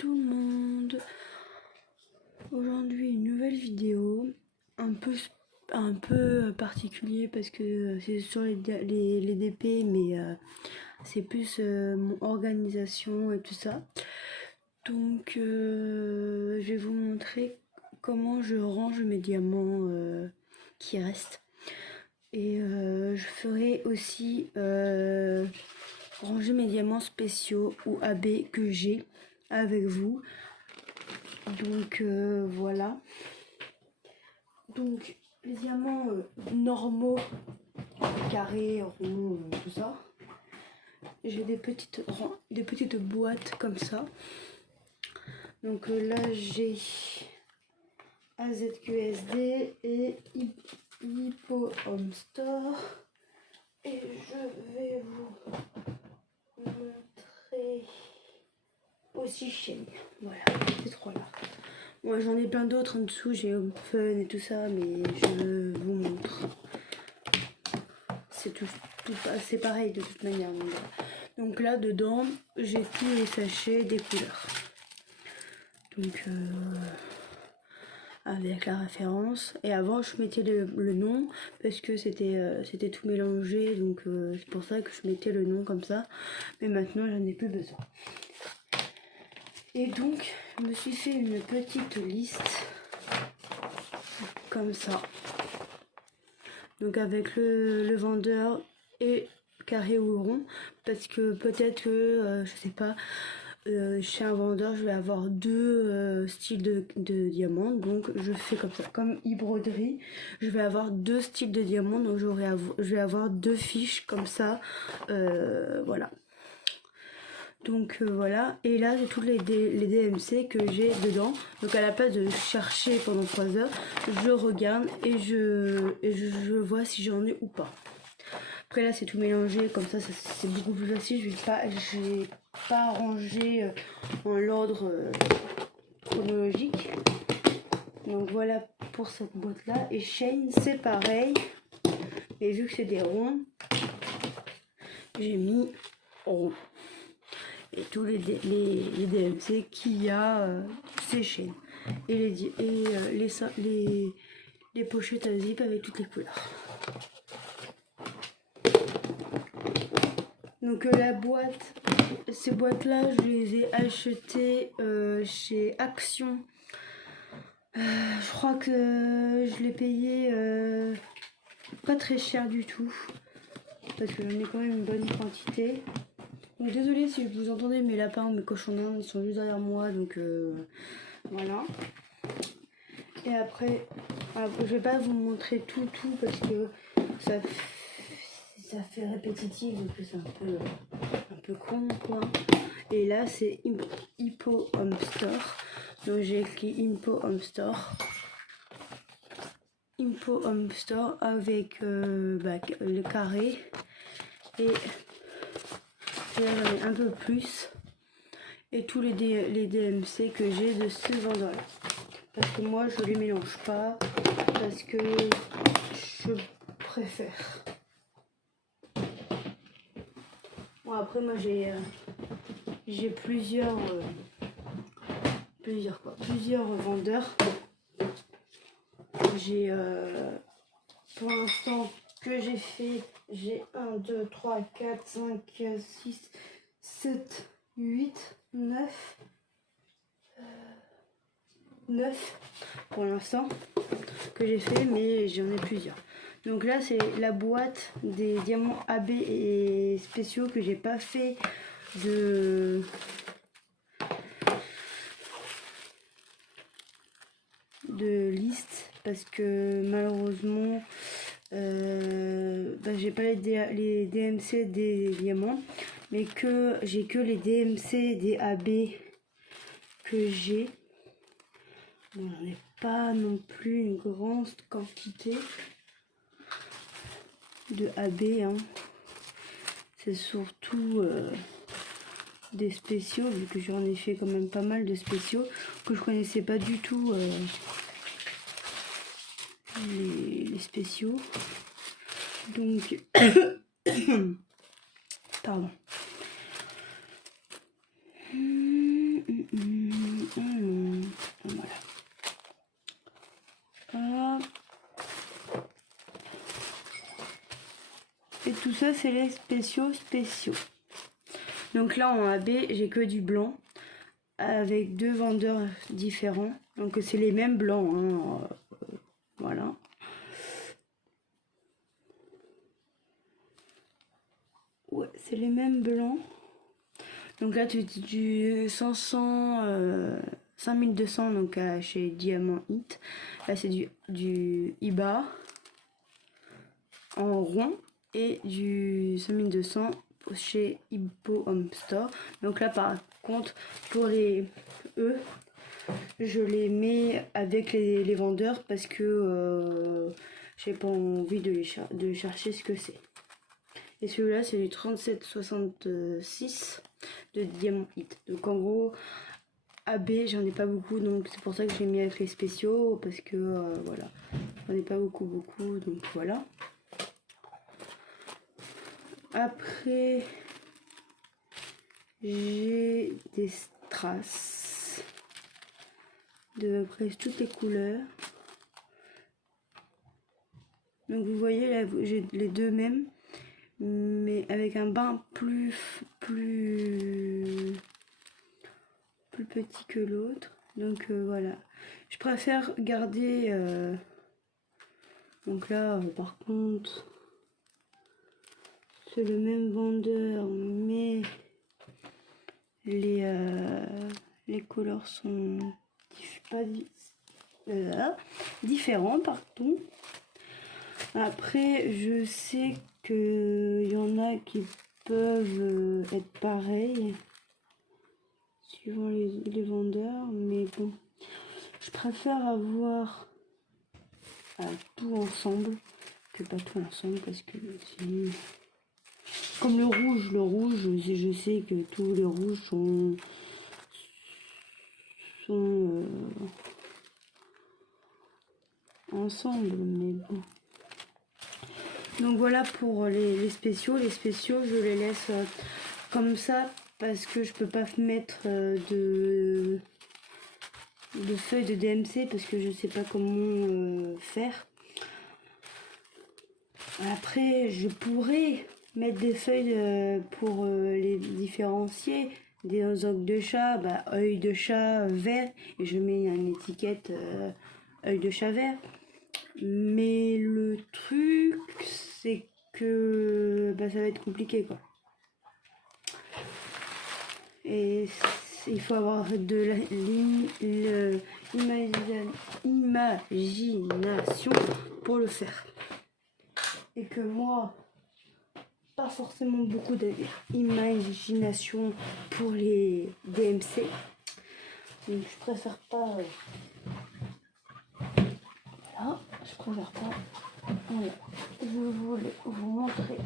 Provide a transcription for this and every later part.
tout le monde. Aujourd'hui une nouvelle vidéo un peu particulier parce que c'est sur les DP, mais c'est plus mon organisation et tout ça. Donc je vais vous montrer comment je range mes diamants qui restent. Et je ferai aussi ranger mes diamants spéciaux ou AB que j'ai avec vous. Donc voilà. Donc les diamants normaux, carrés, ronds, tout ça. J'ai des petites boîtes comme ça. Donc là j'ai AZQSD et Hippo Home Store. Et je vais vous montrer aussi Shein. Voilà, ces trois-là. Moi j'en ai plein d'autres en dessous, j'ai Home Fun et tout ça, mais je vous montre. C'est pareil de toute manière. Donc là dedans, j'ai tous les sachets des couleurs. Donc avec la référence. Et avant je mettais le nom parce que c'était tout mélangé, donc c'est pour ça que je mettais le nom comme ça. Mais maintenant j'en ai plus besoin. Et donc je me suis fait une petite liste comme ça. Donc avec le vendeur et carré ou rond, parce que peut-être que je sais pas, chez un vendeur je vais avoir deux styles de diamants, donc je fais comme ça. Comme e-broderie, je vais avoir deux styles de diamants, donc je vais avoir deux fiches comme ça, voilà. Donc voilà, et là j'ai tous les DMC que j'ai dedans. Donc à la place de chercher pendant 3 heures, je regarde et je vois si j'en ai ou pas. Après là c'est tout mélangé, comme ça c'est beaucoup plus facile. J'ai pas rangé en l'ordre chronologique. Donc voilà pour cette boîte là. Et Shein c'est pareil, et vu que c'est des ronds, j'ai mis rond. Et tous les DMC qu'il y a, c'est Shein. Et les pochettes à zip avec toutes les couleurs. Donc ces boîtes là, je les ai achetées chez Action. Je crois que je l'ai payé pas très cher du tout, parce que j'en ai quand même une bonne quantité. Donc désolée si vous entendez mes lapins ou mes cochons d'Inde, ils sont juste derrière moi, donc voilà. Et après, je vais pas vous montrer tout parce que ça fait répétitif, donc c'est un peu con quoi. Et là c'est Hippo Home Store, donc j'ai écrit Hippo Home Store. Hippo Home Store avec le carré, et là j'en ai un peu plus, et tous les DMC que j'ai de ce vendeur là, parce que moi je les mélange pas, parce que je préfère. Bon après moi j'ai plusieurs vendeurs. J'ai pour l'instant que j'ai fait, j'ai 1, 2, 3, 4, 5, 6, 7, 8, 9 pour l'instant que j'ai fait, mais j'en ai plusieurs. Donc là c'est la boîte des diamants AB et spéciaux que j'ai pas fait de liste, parce que malheureusement j'ai pas les DMC des diamants, mais que j'ai que les DMC des AB que j'ai. Bon, j'en ai pas non plus une grande quantité de AB, hein. C'est surtout des spéciaux, vu que j'en ai fait quand même pas mal de spéciaux que je connaissais pas du tout, les spéciaux. Donc pardon. Voilà. Hop. Et tout ça, c'est les spéciaux. Donc là, en AB, j'ai que du blanc avec 2 vendeurs différents. Donc c'est les mêmes blancs, hein. Voilà. Ouais, c'est les mêmes blancs. Donc là, tu du 5200 donc chez Diamant Hit. Là, c'est du IBA en rond et du 5200 chez Hippo Home Store. Donc là, par contre, pour les E, je les mets avec les vendeurs parce que j'ai pas envie de chercher ce que c'est. Et celui-là, c'est du 3766 de Diamant Hit. Donc en gros, AB, j'en ai pas beaucoup, donc c'est pour ça que j'ai mis avec les spéciaux, parce que voilà, j'en ai pas beaucoup, donc voilà. Après, j'ai des strass de presque toutes les couleurs. Donc vous voyez là, j'ai les deux mêmes, mais avec un bain plus petit que l'autre. Donc voilà, je préfère garder donc là par contre c'est le même vendeur, mais les couleurs sont différents partout. Après, je sais que y en a qui peuvent être pareils suivant les vendeurs, mais bon, je préfère avoir tout ensemble que pas tout ensemble, parce que sinon, comme le rouge, je sais que tous les rouges sont ensemble, mais bon. Donc voilà pour les spéciaux. Les spéciaux, je les laisse comme ça parce que je peux pas mettre de feuilles de DMC parce que je sais pas comment faire. Après, je pourrais mettre des feuilles pour les différencier. Des ongles de chat, œil de chat vert, et je mets une étiquette œil de chat vert. Mais le truc, c'est que ça va être compliqué, quoi. Et il faut avoir de l'imagination pour le faire. Et que moi, pas forcément beaucoup d'imagination pour les DMC. Donc je préfère pas... voilà, je préfère pas... Voilà. Je voulais vous montrer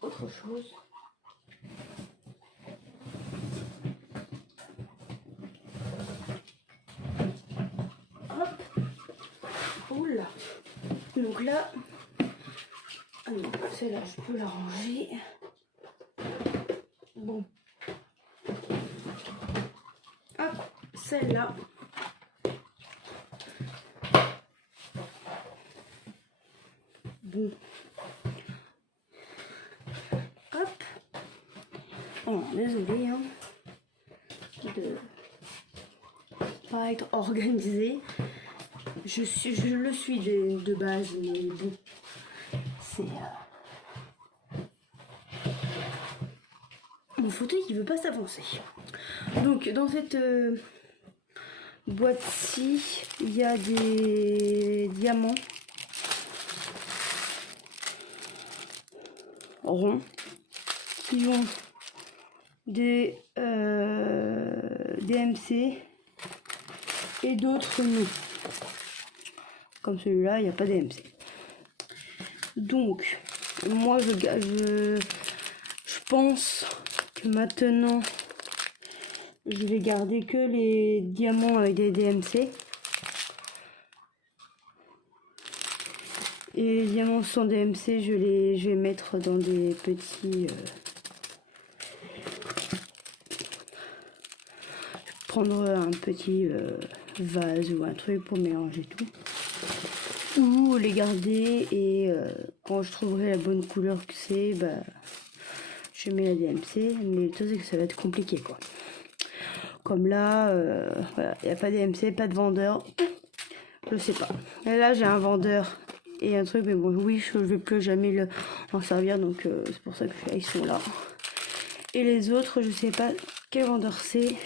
autre chose. Hop. Oula. Donc là... celle-là, je peux la ranger. Bon. Hop, celle-là. Bon. Hop. Oh, désolé, hein, de pas être organisée. Je le suis de base, mais bon. C'est... mon fauteuil qui veut pas s'avancer. Donc dans cette boîte-ci, il y a des diamants ronds qui ont des DMC et d'autres non. Comme celui-là, il n'y a pas DMC. Donc moi je pense que maintenant je vais garder que les diamants avec des DMC, et les diamants sans DMC je vais mettre dans des petits prendre un petit vase ou un truc pour mélanger tout. Ou les garder et quand je trouverai la bonne couleur que c'est, bah, je mets la DMC. Mais le truc c'est que ça va être compliqué quoi. Comme là, voilà, il n'y a pas de DMC, pas de vendeur. Je sais pas. Et là j'ai un vendeur et un truc, mais bon oui, je vais plus jamais en servir, donc c'est pour ça que ils sont là. Et les autres, je sais pas quel vendeur c'est.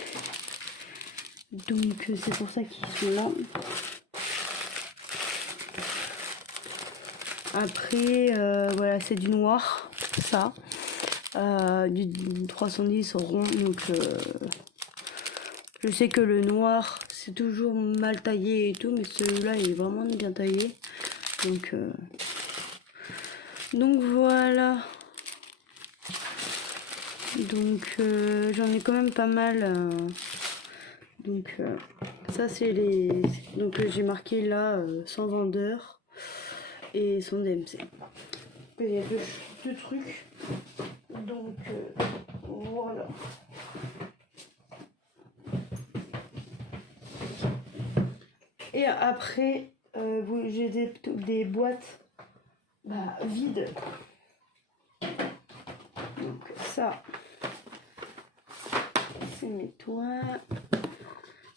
Donc c'est pour ça qu'ils sont là. Après, voilà, c'est du noir, ça. Du 310 rond, donc je sais que le noir, c'est toujours mal taillé et tout, mais celui-là, il est vraiment bien taillé. Donc voilà. Donc j'en ai quand même pas mal. Donc ça c'est les. Donc j'ai marqué là sans vendeur et sans DMC. Il y a deux trucs. Donc voilà. Et après j'ai des boîtes vides. Donc ça c'est mes toits.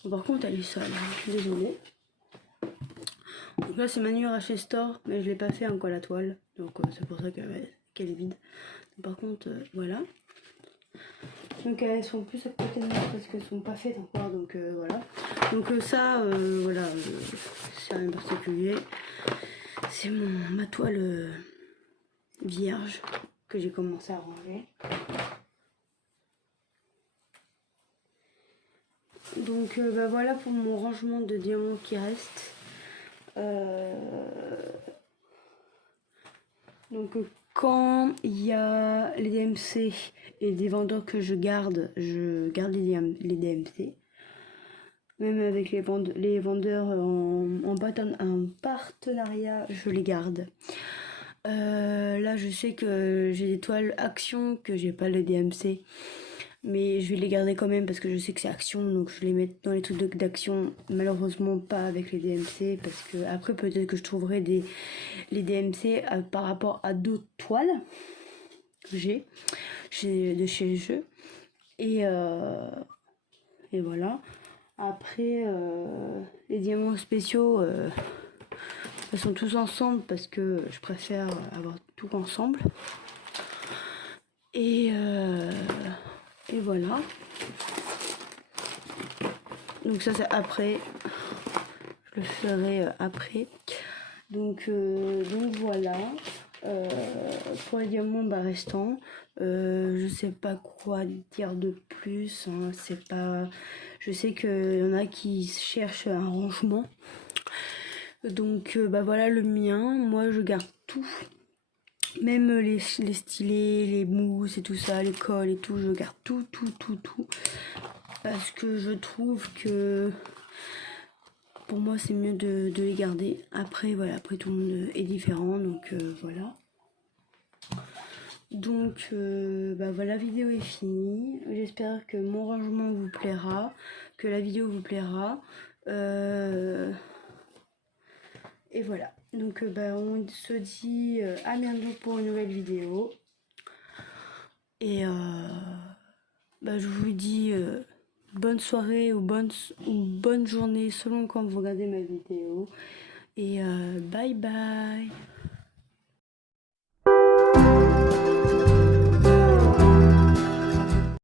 Bon, par contre elle est sale, je suis désolée. Donc là c'est Manu Arraché Store, mais je l'ai pas fait encore la toile, donc c'est pour ça qu'elle est vide. Donc, par contre voilà. Donc elles sont plus à côté de moi parce qu'elles sont pas faites encore, donc voilà. Donc ça voilà, c'est rien de particulier. C'est ma toile vierge que j'ai commencé à ranger. Donc voilà pour mon rangement de diamants qui reste. Donc quand il y a les DMC et des vendeurs que je garde les DMC. Même avec les vendeurs en partenariat, je les garde. Là je sais que j'ai des toiles Action que j'ai pas le DMC. Mais je vais les garder quand même parce que je sais que c'est Action, donc je les mets dans les trucs d'Action. Malheureusement pas avec les DMC parce que après peut-être que je trouverai les DMC par rapport à d'autres toiles que j'ai de chez Jeux. Et voilà. Après les diamants spéciaux, ils sont tous ensemble parce que je préfère avoir tout ensemble. Et voilà. Donc ça c'est après. Je le ferai après. Donc voilà. Pour les diamants restants, je sais pas quoi dire de plus. Hein. C'est pas. Je sais qu'il y en a qui cherchent un rangement. Donc voilà le mien. Moi je garde tout. Même les stylés, les mousses et tout ça, les cols et tout, je garde tout. Parce que je trouve que pour moi c'est mieux de les garder. Après voilà, après tout le monde est différent, donc voilà. Donc voilà, la vidéo est finie. J'espère que mon rangement vous plaira, que la vidéo vous plaira. Et voilà. Donc on se dit à bientôt pour une nouvelle vidéo. Et je vous dis bonne soirée ou bonne journée selon quand vous regardez ma vidéo. Et bye bye.